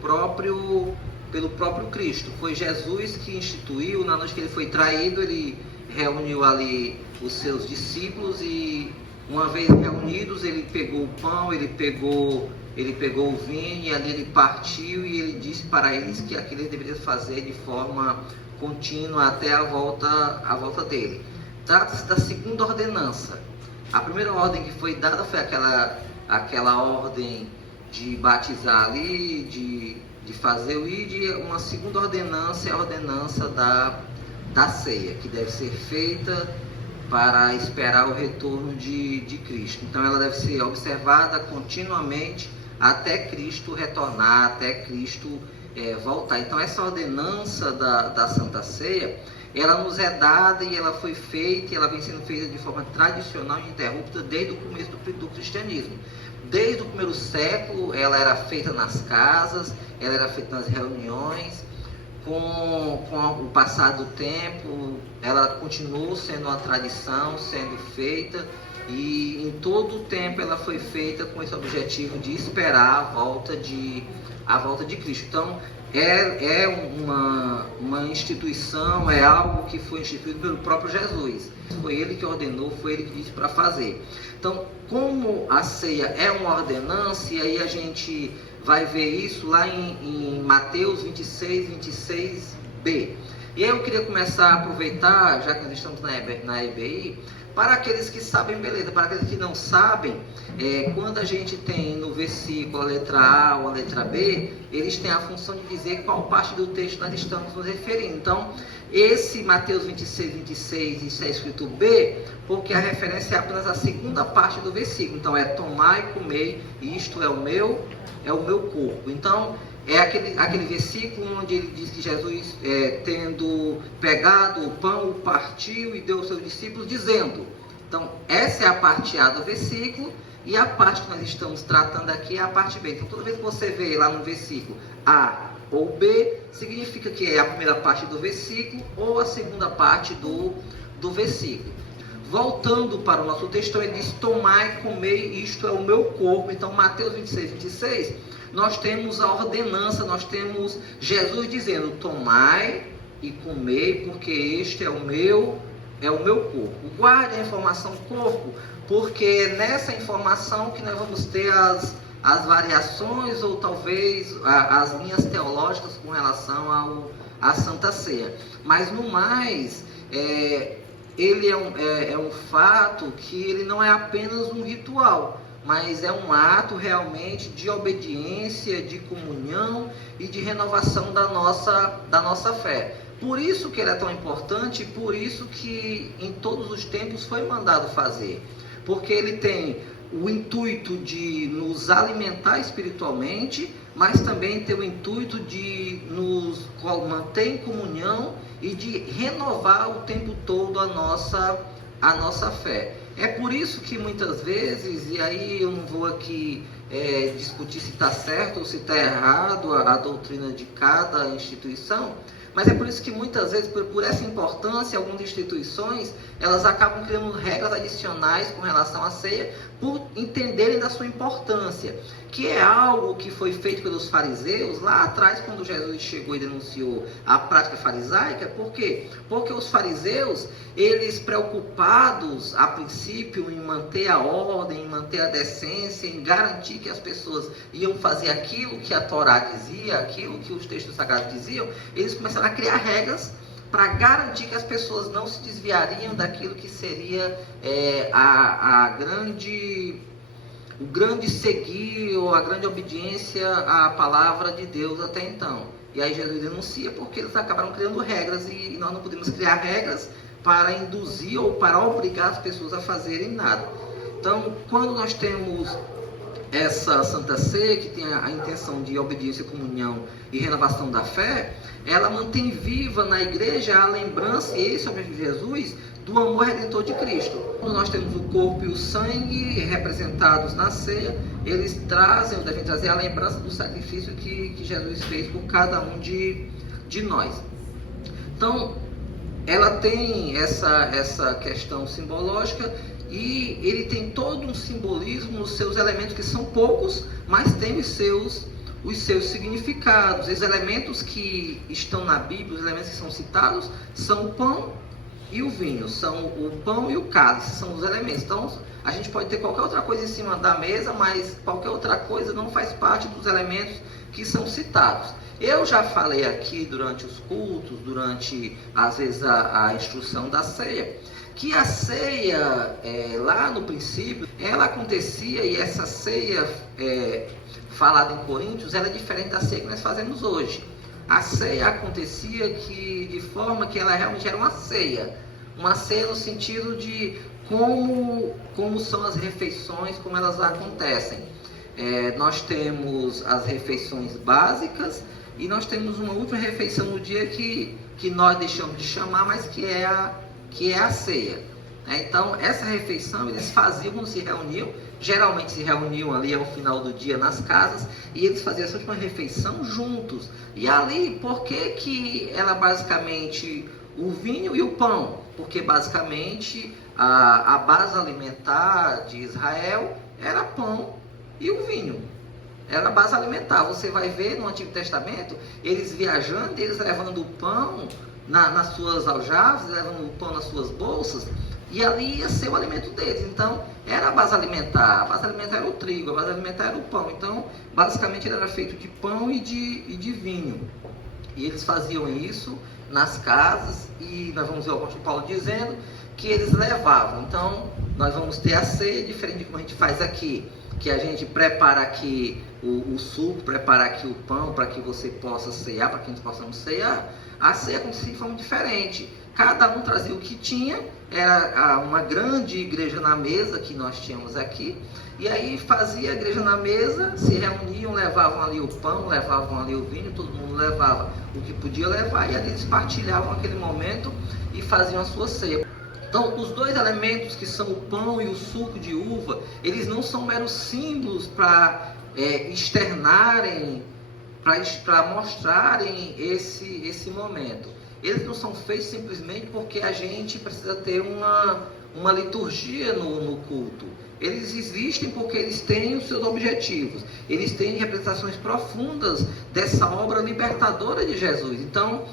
próprio Cristo. Foi Jesus que instituiu. Na noite que ele foi traído, ele reuniu ali os seus discípulos e, uma vez reunidos, ele pegou o pão, ele pegou o vinho e ali ele partiu e ele disse para eles que aquilo ele deveria fazer de forma contínua até a volta dele. Trata-se da segunda ordenança. A primeira ordem que foi dada foi aquela ordem de batizar ali, de fazer o ID. Uma segunda ordenança é a ordenança da ceia, que deve ser feita para esperar o retorno de Cristo. Então ela deve ser observada continuamente até Cristo retornar, até Cristo voltar. Então essa ordenança da Santa Ceia, ela nos é dada e ela foi feita, e ela vem sendo feita de forma tradicional e ininterrupta desde o começo do cristianismo. Desde o primeiro século ela era feita nas casas, ela era feita nas reuniões. Com o passar do tempo, ela continuou sendo uma tradição, sendo feita, e em todo o tempo ela foi feita com esse objetivo de esperar a volta de Cristo. Então, é uma instituição, é algo que foi instituído pelo próprio Jesus. Foi ele que ordenou, foi ele que disse para fazer. Então, como a ceia é uma ordenança, e aí a gente vai ver isso lá em Mateus 26:26b. E aí eu queria começar a aproveitar, já que nós estamos na EBI, para aqueles que sabem, beleza. Para aqueles que não sabem, quando a gente tem no versículo a letra A ou a letra B, eles têm a função de dizer qual parte do texto nós estamos nos referindo. Então, esse Mateus 26:26 está escrito B, porque a referência é apenas a segunda parte do versículo. Então, é tomai e comei, isto é o meu corpo. Então, é aquele versículo onde ele diz que Jesus, tendo pegado o pão, o partiu e deu aos seus discípulos, dizendo. Então, essa é a parte A do versículo, e a parte que nós estamos tratando aqui é a parte B. Então, toda vez que você vê lá no versículo A ou B, significa que é a primeira parte do versículo ou a segunda parte do versículo. Voltando para o nosso texto, ele diz: tomai e comei, isto é o meu corpo. Então, Mateus 26:26, nós temos a ordenança, nós temos Jesus dizendo: tomai e comei, porque este é o meu corpo. Guarde a informação corpo, porque é nessa informação que nós vamos ter as variações ou talvez as linhas teológicas com relação à Santa Ceia. Mas no mais, ele é um fato que ele não é apenas um ritual, mas é um ato realmente de obediência, de comunhão e de renovação da nossa fé. Por isso que ele é tão importante, e por isso que em todos os tempos foi mandado fazer. Porque ele tem o intuito de nos alimentar espiritualmente, mas também tem o intuito de nos manter em comunhão e de renovar o tempo todo a nossa fé. É por isso que muitas vezes, e aí eu não vou aqui discutir se está certo ou se está errado a doutrina de cada instituição, mas é por isso que muitas vezes, por essa importância, algumas instituições, elas acabam criando regras adicionais com relação à ceia, por entenderem da sua importância, que é algo que foi feito pelos fariseus lá atrás, quando Jesus chegou e denunciou a prática farisaica. Por quê? Porque os fariseus, eles preocupados a princípio em manter a ordem, em manter a decência, em garantir que as pessoas iam fazer aquilo que a Torá dizia, aquilo que os textos sagrados diziam, eles começaram a criar regras para garantir que as pessoas não se desviariam daquilo que seria o grande seguir ou a grande obediência à palavra de Deus até então. E aí Jesus denuncia porque eles acabaram criando regras, e nós não podemos criar regras para induzir ou para obrigar as pessoas a fazerem nada. Então, quando nós temos essa Santa Ceia, que tem a intenção de obediência, comunhão e renovação da fé, ela mantém viva na igreja a lembrança, e esse é o objetivo de Jesus, do amor redentor de Cristo. Quando nós temos o corpo e o sangue representados na ceia, eles devem trazer a lembrança do sacrifício que Jesus fez por cada um de nós. Então, ela tem essa questão simbológica, e ele tem todo um simbolismo nos seus elementos, que são poucos, mas tem os os seus significados. Os elementos que estão na Bíblia, os elementos que são citados, são o pão e o vinho, são o pão e o cálice, são os elementos. Então, a gente pode ter qualquer outra coisa em cima da mesa, mas qualquer outra coisa não faz parte dos elementos que são citados. Eu já falei aqui durante os cultos, durante, às vezes, a instrução da ceia, que a ceia, lá no princípio, ela acontecia, e essa ceia falada em Coríntios, ela é diferente da ceia que nós fazemos hoje. A ceia acontecia de forma que ela realmente era uma ceia no sentido de como são as refeições, como elas acontecem. Nós temos as refeições básicas e nós temos uma última refeição no dia que nós deixamos de chamar, mas que é a ceia. Então, essa refeição eles faziam quando se reuniam, geralmente se reuniam ali ao final do dia nas casas, e eles faziam essa última refeição juntos. E ali, por que ela basicamente o vinho e o pão? Porque basicamente a base alimentar de Israel era pão e o vinho. Era a base alimentar. Você vai ver no Antigo Testamento, eles viajando, eles levando o pão nas suas aljavas, levando o pão nas suas bolsas, e ali ia ser o alimento deles. Então, era a base alimentar. A base alimentar era o trigo, a base alimentar era o pão. Então, basicamente, ele era feito de pão e de vinho. E eles faziam isso nas casas, e nós vamos ver o apóstolo Paulo dizendo que eles levavam. Então, nós vamos ter a ceia, diferente de como a gente faz aqui, que a gente prepara aqui o suco, prepara aqui o pão para que você possa cear, para que nós possamos cear. A ceia acontecia de forma diferente. Cada um trazia o que tinha, era uma grande igreja na mesa que nós tínhamos aqui, e aí fazia a igreja na mesa, se reuniam, levavam ali o pão, levavam ali o vinho, todo mundo levava o que podia levar, e ali eles partilhavam aquele momento e faziam a sua ceia. Então, os dois elementos que são o pão e o suco de uva, eles não são meros símbolos para externarem, para mostrarem esse momento. Eles não são feitos simplesmente porque a gente precisa ter uma liturgia no culto. Eles existem porque eles têm os seus objetivos. Eles têm representações profundas dessa obra libertadora de Jesus. Então,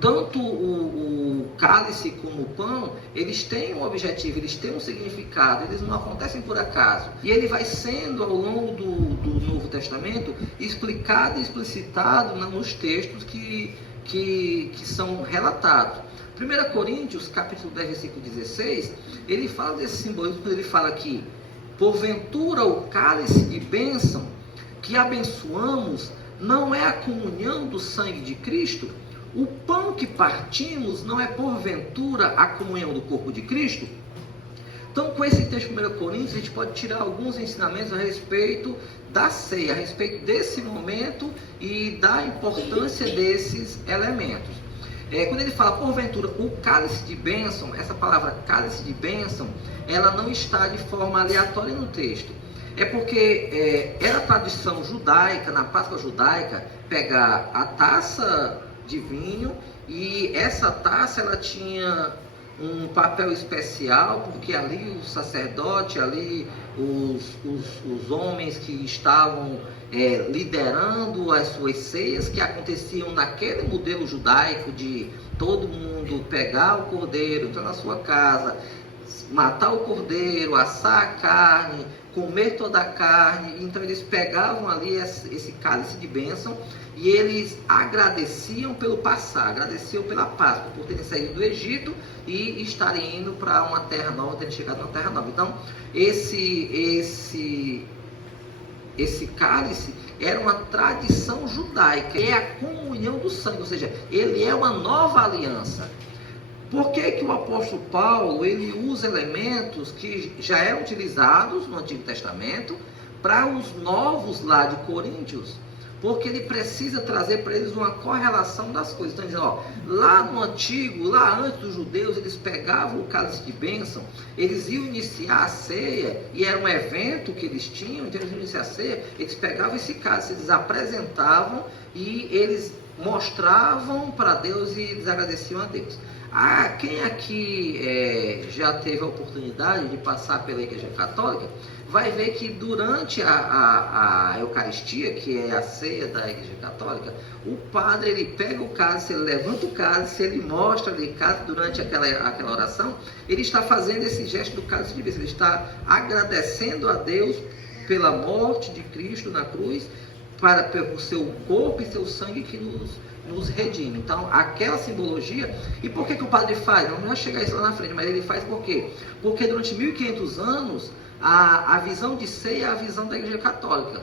tanto o cálice como o pão, eles têm um objetivo, eles têm um significado, eles não acontecem por acaso. E ele vai sendo, ao longo do Novo Testamento, explicado e explicitado nos textos que são relatados. 1 Coríntios, capítulo 10, versículo 16, ele fala desse simbolismo, ele fala que, porventura o cálice de bênção que abençoamos não é a comunhão do sangue de Cristo? O pão que partimos não é porventura a comunhão do corpo de Cristo? Então, com esse texto de 1 Coríntios, a gente pode tirar alguns ensinamentos a respeito da ceia, a respeito desse momento e da importância desses elementos. Quando ele fala, porventura, o cálice de bênção, essa palavra cálice de bênção, ela não está de forma aleatória no texto. É porque era tradição judaica, na Páscoa judaica, pegar a taça de vinho, e essa taça ela tinha um papel especial, porque ali o sacerdote, ali os homens que estavam liderando as suas ceias, que aconteciam naquele modelo judaico de todo mundo pegar o cordeiro, entrar na sua casa, matar o cordeiro, assar a carne, comer toda a carne. Então eles pegavam ali esse cálice de bênção e eles agradeciam pelo passar, agradeciam pela Páscoa, por terem saído do Egito e estarem indo para uma terra nova, terem chegado numa terra nova. Então esse cálice era uma tradição judaica, é a comunhão do sangue, ou seja, ele é uma nova aliança. Por que o apóstolo Paulo ele usa elementos que já eram utilizados no Antigo Testamento para os novos lá de Coríntios? Porque ele precisa trazer para eles uma correlação das coisas. Então, dizendo, lá no Antigo, lá antes dos judeus, eles pegavam o cálice de bênção, eles iam iniciar a ceia, e era um evento que eles tinham, então eles iam iniciar a ceia, eles pegavam esse cálice, eles apresentavam e eles mostravam para Deus e eles agradeciam a Deus. Quem aqui já teve a oportunidade de passar pela Igreja Católica, vai ver que durante a Eucaristia, que é a ceia da Igreja Católica, o padre, ele pega o cálice, ele levanta o cálice, ele mostra ali, durante aquela oração, ele está fazendo esse gesto do cálice de bênção, ele está agradecendo a Deus pela morte de Cristo na cruz, pelo seu corpo e seu sangue que nos redime. Então, aquela simbologia. E por que o padre faz? Não vai chegar isso lá na frente, mas ele faz por quê? Porque durante 1500 anos, a visão de ceia é a visão da Igreja Católica.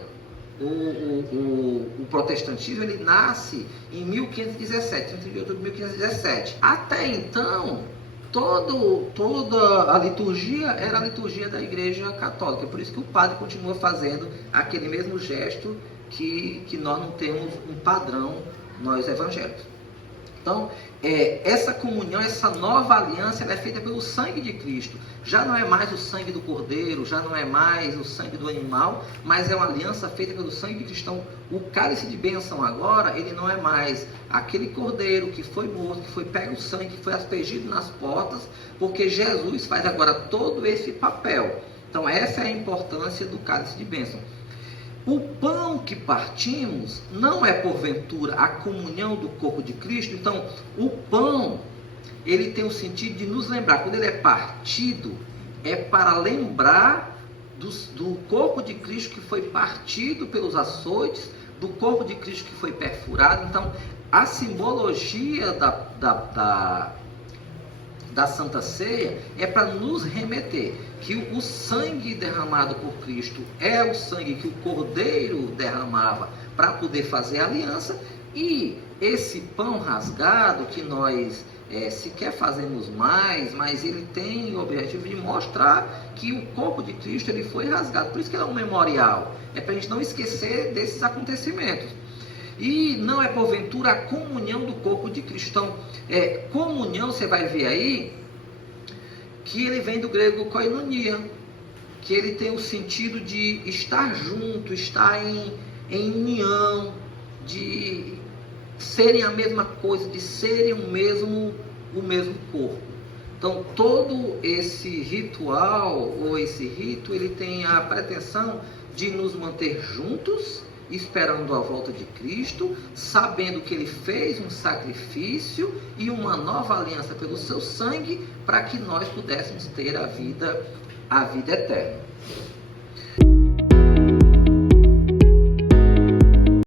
O protestantismo, ele nasce em 1517, 30 de outubro de 1517. Até então, toda a liturgia era a liturgia da Igreja Católica. Por isso que o padre continua fazendo aquele mesmo gesto que nós não temos um padrão, nós evangélicos. Então, essa comunhão, essa nova aliança, ela é feita pelo sangue de Cristo. Já não é mais o sangue do cordeiro, já não é mais o sangue do animal, mas é uma aliança feita pelo sangue de Cristo. Então, o cálice de bênção agora, ele não é mais aquele cordeiro que foi morto, que foi pego o sangue, que foi aspergido nas portas, porque Jesus faz agora todo esse papel. Então, essa é a importância do cálice de bênção. O pão que partimos não é porventura a comunhão do corpo de Cristo. Então, o pão, ele tem o sentido de nos lembrar. Quando ele é partido, é para lembrar do corpo de Cristo que foi partido pelos açoites, do corpo de Cristo que foi perfurado. Então, a simbologia da Santa Ceia é para nos remeter que o sangue derramado por Cristo é o sangue que o Cordeiro derramava para poder fazer a aliança, e esse pão rasgado que nós sequer fazemos mais, mas ele tem o objetivo de mostrar que o corpo de Cristo ele foi rasgado. Por isso que ele é um memorial, é para a gente não esquecer desses acontecimentos. E não é porventura a comunhão do corpo de Cristo. Então, comunhão, você vai ver aí, que ele vem do grego koinonia, que ele tem o sentido de estar junto, estar em união, de serem a mesma coisa, de serem o mesmo corpo. Então, todo esse ritual, ou esse rito, ele tem a pretensão de nos manter juntos, esperando a volta de Cristo, sabendo que ele fez um sacrifício e uma nova aliança pelo seu sangue, para que nós pudéssemos ter a vida eterna.